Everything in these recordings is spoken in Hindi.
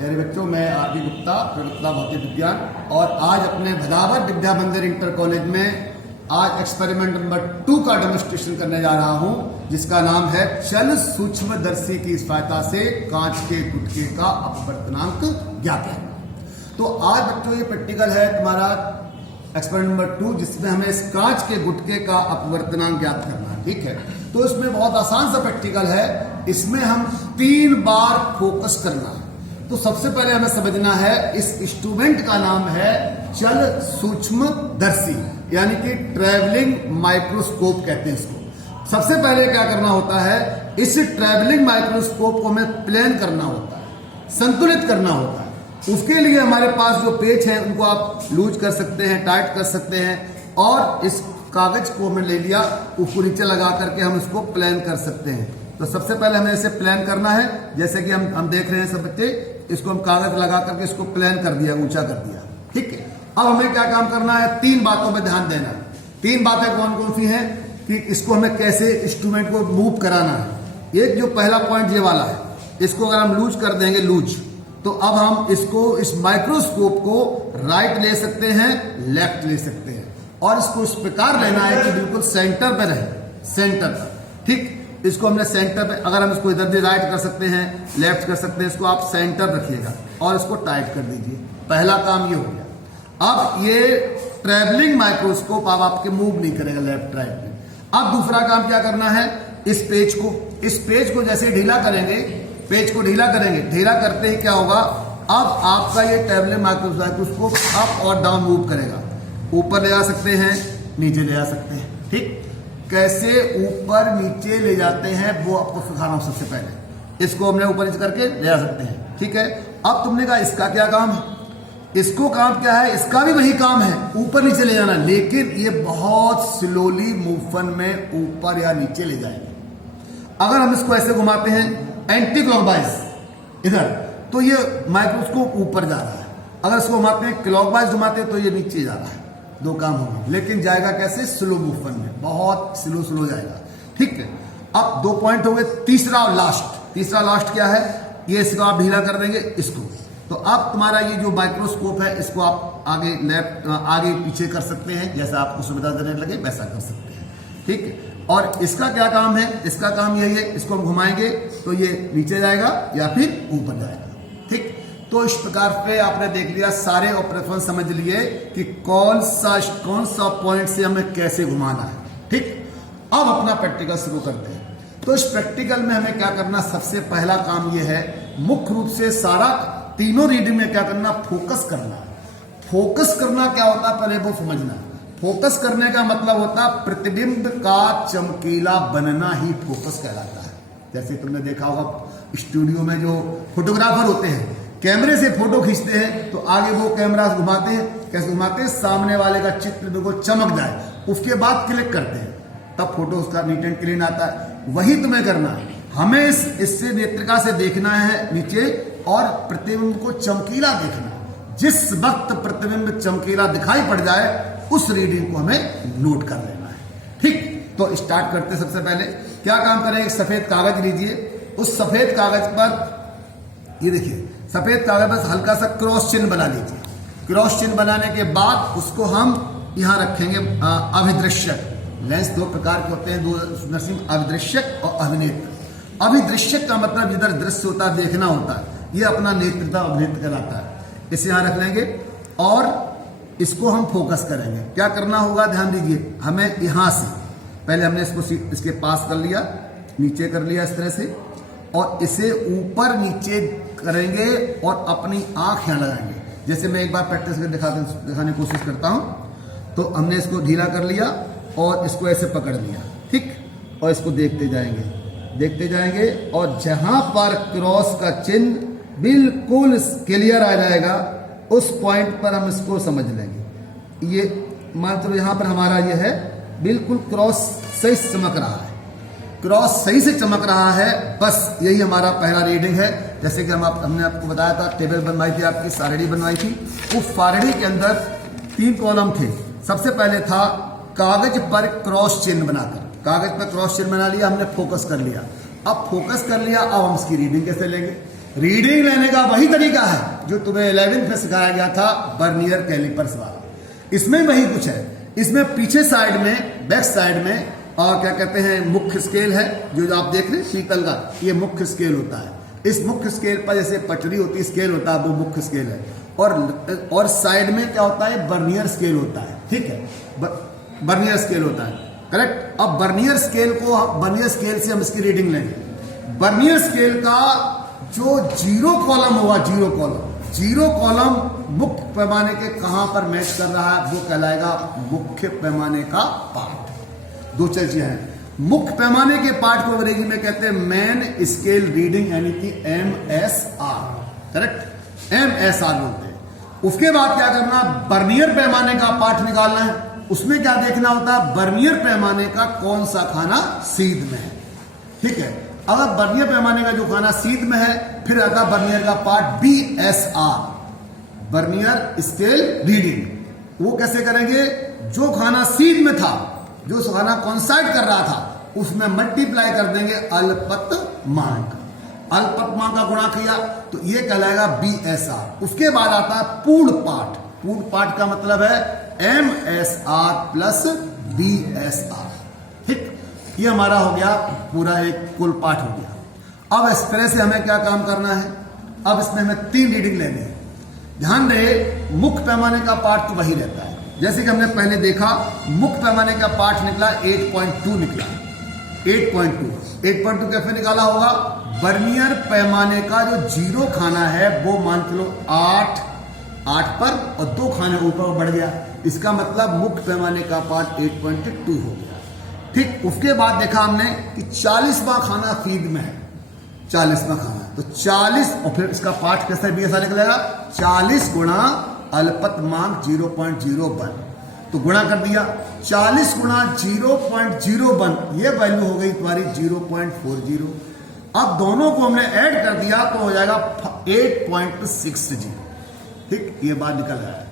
प्यारे बच्चों, मैं आरडी गुप्ता, प्रवक्ता भौतिक विज्ञान, और आज अपने भदावर विद्या मंदिर इंटर कॉलेज में आज एक्सपेरिमेंट नंबर 2 का डेमोन्स्ट्रेशन करने जा रहा हूं, जिसका नाम है चल सूक्ष्मदर्शी की सहायता से कांच के गुटके का अपवर्तनांक ज्ञात है। तो आज बच्चों ये प्रैक्टिकल है तुम्हारा एक्सपेरिमेंट नंबर 2, जिसमें हमें इस कांच के गुटके का अपवर्तनांक ज्ञात करना है। ठीक है, तो इसमें बहुत आसान सा प्रैक्टिकल है। इसमें हम 3 बार फोकस करना है। तो सबसे पहले हमें समझना है इस इंस्ट्रूमेंट का नाम है चल सूक्ष्मदर्शी, यानी कि ट्रैवलिंग माइक्रोस्कोप कहते हैं इसको। सबसे पहले क्या करना होता है, इस ट्रैवलिंग माइक्रोस्कोप को हमें प्लेन करना होता है, संतुलित करना होता है। उसके लिए हमारे पास जो पेच है उनको आप लूज कर सकते हैं, टाइट कर सकते हैं, और इस कागज को हमने ले लिया, उसको नीचे लगा करके हम इसको प्लेन कर सकते हैं। तो सबसे पहले हमें इसे प्लेन करना है, जैसे कि हम देख रहे हैं सब बच्चे, इसको हम कागज लगा करके इसको प्लेन कर दिया, ऊंचा कर दिया। ठीक है, अब हमें क्या काम करना है, 3 बातों पर ध्यान देना है। 3 बातें कौन कौन सी हैं कि इसको हमें कैसे इंस्ट्रूमेंट को मूव कराना है। एक जो पहला पॉइंट ये वाला है, इसको अगर हम लूज कर देंगे लूज, तो अब हम इसको इस माइक्रोस्कोप को राइट ले सकते हैं, लेफ्ट ले सकते हैं, और इसको इस प्रकार लेना है कि बिल्कुल सेंटर पे रहे, सेंटर पर। ठीक, इसको हमने सेंटर पे, अगर हम इसको इधर भी राइट कर सकते हैं, लेफ्ट कर सकते हैं, इसको आप सेंटर रखिएगा और इसको टाइट कर दीजिए। पहला काम ये हो गया। अब ये ट्रैवलिंग माइक्रोस्कोप अब आपके मूव नहीं करेगा लेफ्ट राइट में। अब दूसरा काम क्या करना है, इस पेज को जैसे ढीला करेंगे, पेज को ढीला करेंगे, ढीला करते ही क्या होगा, अब आपका ये ट्रैवलिंग माइक्रोस्कोप अप और डाउन मूव करेगा। ऊपर ले जा सकते हैं, नीचे ले जा सकते हैं। ठीक, कैसे ऊपर नीचे ले जाते हैं वो आपको सिखाना हूं। सबसे पहले इसको हमने ऊपर नीचे करके ले जा सकते हैं। ठीक है, अब तुमने कहा इसका क्या काम है, इसको काम क्या है, इसका भी वही काम है, ऊपर नीचे ले जाना, लेकिन ये बहुत स्लोली मूवमेंट में ऊपर या नीचे ले जाएंगे। अगर हम इसको ऐसे घुमाते हैं एंटी क्लॉकवाइज इधर, तो ये माइक्रोस्कोप ऊपर जा रहा है। अगर इसको घुमाते हैं क्लॉकवाइज घुमाते हैं तो ये नीचे जा रहा है। 2 काम होंगे, लेकिन जाएगा कैसे, स्लो मूवमेंट में, बहुत स्लो जाएगा। ठीक है, अब 2 पॉइंट हो गए। तीसरा लास्ट क्या है, ये इसको आप ढीला कर देंगे इसको, तो अब तुम्हारा ये जो माइक्रोस्कोप है इसको आप आगे लेफ्ट आगे पीछे कर सकते हैं, जैसा आपको सुविधा देने लगे वैसा कर सकते हैं। ठीक है, और इसका क्या काम है, इसका काम यही है, इसको हम घुमाएंगे तो ये नीचे जाएगा या फिर ऊपर जाएगा। ठीक, तो इस प्रकार से आपने देख लिया, सारे ऑपरेशन समझ लिए कि कौन सा पॉइंट से हमें कैसे घुमाना है। ठीक, अब अपना प्रैक्टिकल शुरू करते हैं। तो इस प्रैक्टिकल में हमें क्या करना, सबसे पहला काम यह है, मुख्य रूप से सारा तीनों रीडिंग में क्या करना, फोकस करना। फोकस करना क्या होता है पहले वो समझना। फोकस करने का मतलब होता है प्रतिबिंब का चमकीला बनना ही फोकस कहलाता है। जैसे तुमने देखा होगा स्टूडियो में जो फोटोग्राफर होते हैं, कैमरे से फोटो खींचते हैं तो आगे वो कैमरा घुमाते हैं, कैसे घुमाते हैं, सामने वाले का चित्र बिल्कुल चमक जाए, उसके बाद क्लिक करते हैं, तब फोटो उसका नीट एंड क्लीन आता है। वही तुम्हें करना है, हमें इससे नेत्रिका से देखना है नीचे, और प्रतिबिंब को चमकीला देखना। जिस वक्त प्रतिबिंब चमकीला दिखाई पड़ जाए उस रीडिंग को हमें नोट कर लेना है। ठीक, तो स्टार्ट करते हैं। सबसे पहले क्या काम करें, एक सफेद कागज लीजिए, उस सफेद कागज पर ये देखिए, सफेद कागज पर हल्का सा क्रॉस चिन्ह बना लीजिए। क्रॉस चिन्ह बनाने के बाद उसको हम यहां रखेंगे अभिदृश्यक। लेंस 2 प्रकार के होते हैं, 2 नरसिंह, अभिदृश्यक और अभिनेत्र। अभिदृश्यक का मतलब जिधर दृश्य होता है, देखना होता है, ये अपना नेत्रता अभिनेत्र कहलाता है। इसे यहां रख लेंगे और इसको हम फोकस करेंगे। क्या करना होगा, ध्यान दीजिए, हमें यहां से पहले हमने इसको इसके पास कर लिया, नीचे कर लिया इस तरह से, और इसे ऊपर नीचे करेंगे और अपनी आंख यहां लगाएंगे। जैसे मैं एक बार प्रैक्टिस करके दिखाने की कोशिश करता हूं। तो हमने इसको ढीला कर लिया और इसको ऐसे पकड़ लिया। ठीक, और इसको देखते जाएंगे, और जहां पर क्रॉस का चिन्ह बिल्कुल क्लियर आ जाएगा उस पॉइंट पर हम इसको समझ लेंगे। ये मान चलो यहां पर हमारा ये है, बिल्कुल क्रॉस सही से चमक रहा है, क्रॉस सही से चमक रहा है, बस यही हमारा पहला रीडिंग है। जैसे कि हमने आपको बताया था, टेबल बनवाई थी, आपकी सारणी बनवाई थी, उस सारणी के अंदर 3 कॉलम थे। सबसे पहले था कागज पर क्रॉस चिन्ह बनाकर, कागज पर क्रॉस चिन्ह बना लिया हमने, फोकस कर लिया। अब फोकस कर लिया, अब हम इसकी रीडिंग कैसे लेंगे। रीडिंग लेने का वही तरीका है जो तुम्हें 11th में सिखाया गया था, बर्नियर कैलिपर्स वाला। इसमें वही कुछ है। इसमें पीछे साइड में, बैक साइड में, और क्या कहते हैं, मुख्य स्केल है जो आप देख रहे हैं पीतल का, ये मुख्य स्केल होता है। इस मुख्य स्केल पर जैसे पटरी होती है, स्केल होता है, वो मुख्य स्केल है। और साइड में क्या होता है, बर्नियर स्केल होता है। ठीक है, बर्नियर स्केल होता है, करेक्ट। अब बर्नियर स्केल से हम इसकी रीडिंग लेंगे। बर्नियर स्केल का जो जीरो कॉलम होगा, जीरो कॉलम मुख्य पैमाने के कहां पर मैच कर रहा है, वो कहलाएगा मुख्य पैमाने का पार्ट। दो चीजें हैं। मुख्य पैमाने के पार्ट को अंग्रेजी में कहते हैं मेन स्केल रीडिंग, यानी कि MSR, करेक्ट, MSR बोलते हैं। उसके बाद क्या करना, बर्नियर पैमाने का पार्ट निकालना है। उसमें क्या देखना होता है, बर्नियर पैमाने का कौन सा खाना सीध में है। ठीक है, अगर बर्नियर पैमाने का जो खाना सीध में है, फिर आता बर्नियर का part BSR, vernier scale reading. वो कैसे करेंगे, जो खाना सीध में था, जो खाना कॉन्साइड कर रहा था, उसमें मल्टीप्लाई कर देंगे अल्पतमांक। अल्पतमांक का गुणा किया तो ये कहलाएगा BSR। उसके बाद आता है पूर्ण पाठ। पूर्ण पाठ का मतलब है MSR प्लस BSR। ठीक, ये हमारा हो गया पूरा एक कुल पाठ हो गया। अब इस तरह से हमें क्या काम करना है, अब इसमें हमें 3 रीडिंग लेनी है। ध्यान रहे, मुख्य पैमाने का पाठ तो वही रहता है। जैसे कि हमने पहले देखा, मुख्य पैमाने का पाठ निकला 8.2 निकला। 8.2 कैसे निकाला होगा, बर्नियर पैमाने का जो जीरो खाना है वो मान चलो 8 पर, और 2 खाने ऊपर बढ़ गया, इसका मतलब मुख्य पैमाने का पाठ 8.2 हो गया। ठीक, उसके बाद देखा हमने कि 40वां खाना फीड में है, 40वां खाना, तो 40, और फिर इसका पाठ कैसे भी ऐसा निकलेगा, 40 गुणा अल्पतमांक 0.01, तो गुणा कर दिया, 40 गुणा 0.01, ये वैल्यू हो गई तुम्हारी 0.40। अब दोनों को हमने ऐड कर दिया तो हो जाएगा 8.60। ठीक, ये बात निकल रहा है।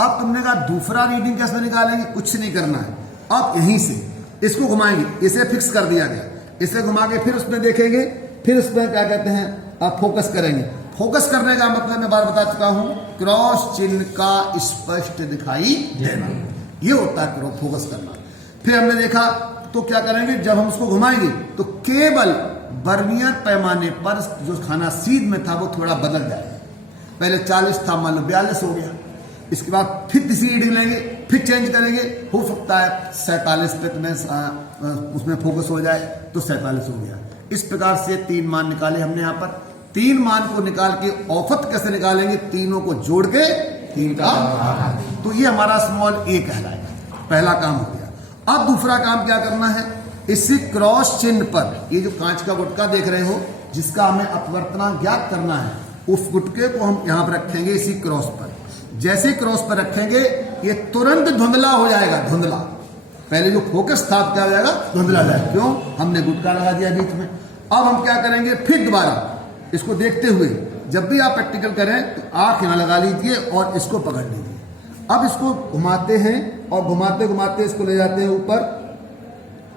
अब तुमने कहा दूसरा रीडिंग कैसे निकालेंगे, कुछ नहीं करना है। अब यहीं से इसको घुमाएंगे, इसे फिक्स कर दिया गया, इसे घुमा के फिर उसमें देखेंगे, फिर उसमें क्या कहते हैं, अब फोकस करेंगे। फोकस करने का मतलब मैं बार बता चुका हूं, क्रॉस चिन्ह का स्पष्ट दिखाई देना, ये होता है फोकस करना। फिर हमने देखा तो क्या करेंगे, जब हम उसको घुमाएंगे तो केवल बर्नियर पैमाने पर जो खाना सीध में था वो थोड़ा बदल जाएगा। पहले 40 था, मान लो 42 हो गया। इसके बाद फिर तीसरी रीडिंग लेंगे, फिर चेंज करेंगे, हो सकता है 47 पे तुम्हें उसमें फोकस हो जाए तो 47 हो गया। इस प्रकार से 3 मान निकाले हमने यहाँ पर। 3 मान को निकाल के औसत कैसे निकालेंगे, तीनों को जोड़ के 3 का, तो ये हमारा स्मॉल a कहलाएगा। पहला काम हो गया। अब दूसरा काम क्या करना है, इसी क्रॉस चिन्ह पर, ये जो कांच का गुटका देख रहे हो जिसका हमें अपवर्तनांक ज्ञात करना है, उस गुटके को हम यहां पर रखेंगे इसी क्रॉस पर। जैसे क्रॉस पर रखेंगे ये तुरंत धुंधला हो जाएगा, धुंधला। पहले जो फोकस था क्या हो जाएगा, धुंधला जाएगा। क्यों, हमने गुटका लगा दिया बीच में। अब हम क्या करेंगे, फिर दोबारा इसको देखते हुए जब भी आप प्रैक्टिकल करें तो आंख यहां लगा लीजिए और इसको पकड़ लीजिए। अब इसको घुमाते हैं और घुमाते घुमाते इसको ले जाते हैं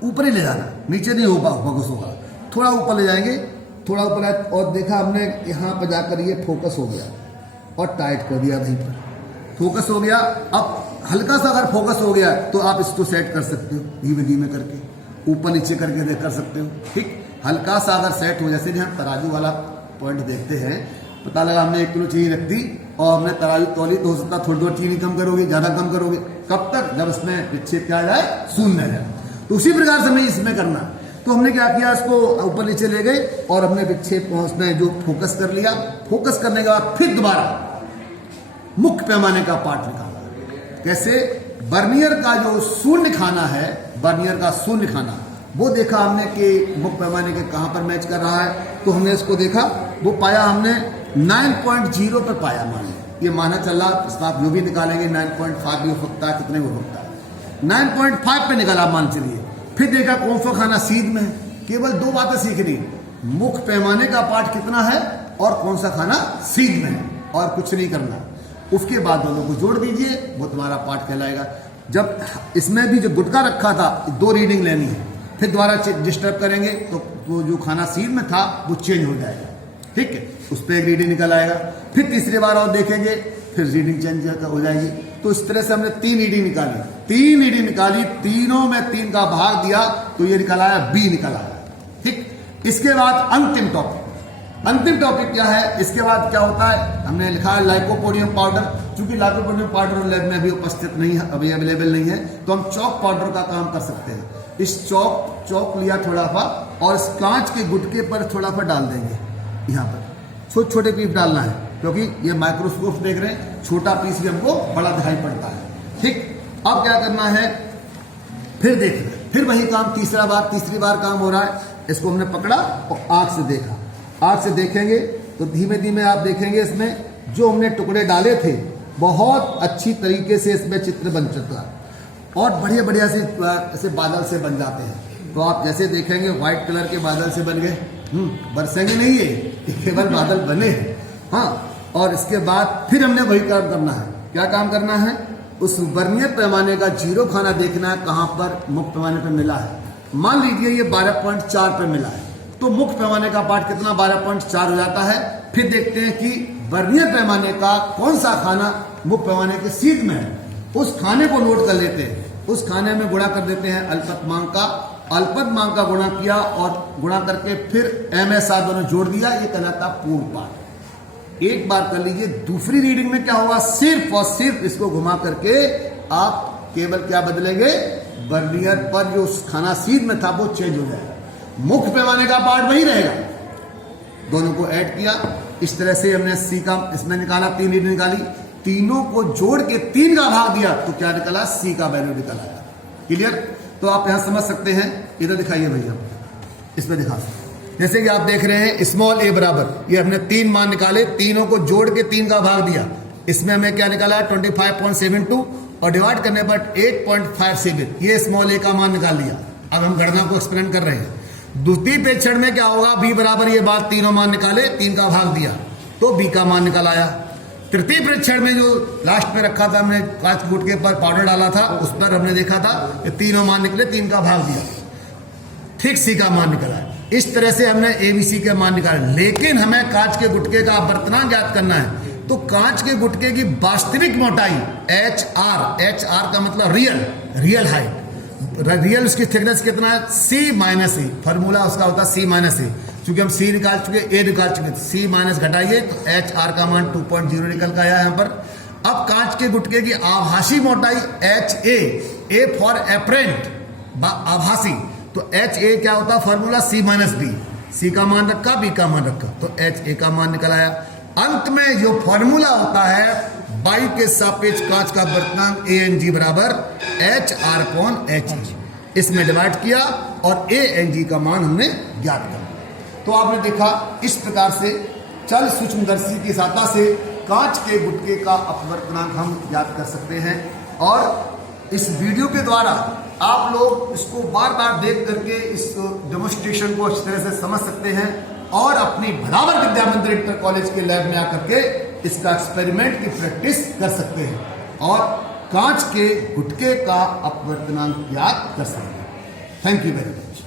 ऊपर ही ले जाना, नीचे नहीं होगा, फोकस होगा। थोड़ा ऊपर ले जाएंगे, थोड़ा ऊपर, और देखा हमने यहाँ पर जाकर ये फोकस हो गया और टाइट कर दिया, वहीं पर फोकस हो गया। अब हल्का सा अगर फोकस हो गया तो आप इसको सेट कर सकते हो, धीमे धीमे करके ऊपर नीचे करके देख कर सकते हो। ठीक, हल्का सा अगर सेट हो, जैसे हम तराजू वाला पॉइंट देखते हैं, पता लगा हमने 1 किलो चीनी रख दी और हमने तराजू तौली, तो हो सकता है थोड़ी चीनी कम करोगे, ज्यादा कम करोगे, कब तक, जब इसमें विक्षेप क्या जाए, शून्य जाए। तो उसी प्रकार से हमें इसमें करना। तो हमने क्या किया, इसको ऊपर नीचे ले गए और हमने विक्षेप उसमें जो फोकस कर लिया। फोकस करने के बाद फिर दोबारा मुख्य पैमाने का पार्ट निकाला। कैसे, बर्नियर का जो शून्य खाना है, बर्नियर का शून्य खाना, वो देखा हमने कि मुख्य पैमाने के कहां पर मैच कर रहा है। तो हमने इसको देखा, वो पाया हमने 9.0 पर पाया। मान ये माना चल रहा, इसका आप जो भी निकालेंगे 9.5 भी हो सकता है, कितने हो सकता है, 9.5 पे निकाला मान चलिए। फिर देखा कौन सा खाना सीध में है। केवल 2 बातें सीखनी, मुख्य पैमाने का पार्ट कितना है और कौन सा खाना सीध में है, और कुछ नहीं करना। उसके बाद दोनों को जोड़ दीजिए, वो तुम्हारा पार्ट कहलाएगा। जब इसमें भी जो गुटका रखा था, 2 रीडिंग लेनी है, फिर दोबारा डिस्टर्ब करेंगे तो जो खाना सीध में था वो चेंज हो जाएगा। ठीक है। उस पर एक रीडिंग निकल आएगा, फिर तीसरी बार और देखेंगे, फिर रीडिंग चेंज हो जाएगी। तो इस तरह से हमने 3 रीडिंग निकाली, तीनों में 3 का भाग दिया तो ये निकल आया बी निकल आया। ठीक, इसके बाद अंतिम टॉपिक क्या है, इसके बाद क्या होता है, हमने लिखा है लाइकोपोडियम पाउडर। चूंकि लाइकोपोडियम पाउडर लैब में अभी उपस्थित नहीं है, अभी अवेलेबल नहीं है, तो हम चौक पाउडर का काम कर सकते हैं। इस चौक लिया थोड़ा सा और इस कांच के गुटके पर थोड़ा सा डाल देंगे, यहाँ पर छोटे छोटे पीस डालना है, क्योंकि ये माइक्रोस्कोप देख रहे हैं, छोटा पीस भी हमको बड़ा दिखाई पड़ता है। ठीक, अब क्या करना है, फिर वही काम तीसरी बार काम हो रहा है। इसको हमने पकड़ा और आंख से देखा, आंख से देखेंगे तो धीमे धीमे आप देखेंगे इसमें जो हमने टुकड़े डाले थे बहुत अच्छी तरीके से इसमें चित्र बन चुका और बढ़िया से ऐसे बादल से बन जाते हैं। तो आप जैसे देखेंगे व्हाइट कलर के बादल से बन गए, बरसेंगे नहीं है, केवल बादल बने हैं। हाँ, और इसके बाद फिर हमने वही काम करना है। क्या काम करना है, उस वर्नियर पैमाने का जीरो खाना देखना है कहाँ पर मुख्य पैमाने पर मिला है। मान लीजिए ये 12.4 पे मिला है, तो मुख्य पैमाने का पार्ट कितना 12.4 हो जाता है। फिर देखते हैं कि वर्नियर पैमाने का कौन सा खाना मुख्य पैमाने के सीध में है, उस खाने को नोट कर लेते हैं। उस खाने में गुणा कर देते हैं अल्पतमांक का गुणा किया और गुणा करके फिर MSR दोनों जोड़ दिया, ये कहलाता पूर्ण पाठ। एक बार कर लीजिए। दूसरी रीडिंग में क्या होगा, सिर्फ और सिर्फ इसको घुमा करके आप केवल क्या बदलेंगे, वर्नियर पर जो खाना सीध में था वो चेंज हो जाएगा, मुख्य पैमाने का पार्ट वही रहेगा। दोनों को ऐड किया, इस तरह से हमने सी का इसमें निकाला, 3 रीडिंग निकाली, तीनों को जोड़ के 3 का भाग दिया तो क्या निकला, सी का वैल्यू निकल आया। क्लियर? तो आप यहां समझ सकते हैं, इधर दिखाइए भैया, इसमें दिखा सकते हैं। जैसे कि आप देख रहे हैं स्मॉल ए बराबर, ये हमने 3 मान निकाले, तीनों को जोड़ के 3 का भाग दिया, इसमें हमें क्या निकाला 25.72 और डिवाइड करने पर 8.57, ये स्मॉल ए का मान निकाल लिया। अब हम गणना को एक्सपेरिमेंट कर रहे हैं। द्वितीय प्रेक्षण में क्या होगा, बी बराबर, ये बात तीनों मान निकाले, 3 का भाग दिया तो बी का मान निकल आया। तृतीय प्रेक्षण में जो लास्ट में रखा था हमने, कांच गुटके पर पाउडर डाला था, उस पर हमने देखा था कि तीनों मान निकले, 3 का भाग दिया, ठीक सी का मान निकला है। इस तरह से हमने ABC के मान निकाले। लेकिन हमें कांच के गुटके का अपवर्तनांक ज्ञात करना है, तो कांच के गुटके की वास्तविक मोटाई HR का मतलब रियल हाइट, रियल उसकी थिकनेस कितना है, C-A, फॉर्मूला उसका होता है C-A। चूंकि हम C निकाल चुके, A निकाल चुके, C- घटाइए तो HR का मान 2.0 निकल का आया यहाँ पर। अब कांच के गुटके की आभासी मोटाई HA, A फॉर एपरेंट, आभासी, तो HA क्या होता है, फॉर्मूला C-B, C का मान रखा, B का मान रखा, तो HA का मान निकल आया। अंत में जो फॉर्मूला होता है बाई के सापेक्ष कांच का अपवर्तनांक ANG बराबर HR/HE, इसमें डिवाइड किया और ANG का मान हमने ज्ञात कर लिया। तो आपने देखा इस प्रकार से चल सूक्ष्मदर्शी की सहायता से कांच के गुटके का अपवर्तनांक हम ज्ञात कर सकते हैं। और इस वीडियो के द्वारा आप लोग इसको बार बार देख करके इस डेमोन्स्ट्रेशन को अच्छी तरह से समझ सकते हैं और अपनी भदावर विद्या मंदिर इंटर कॉलेज के लैब में आकर के इसका एक्सपेरिमेंट की प्रैक्टिस कर सकते हैं और कांच के गुटके का अपवर्तनांक ज्ञात कर सकते हैं। Thank you very much.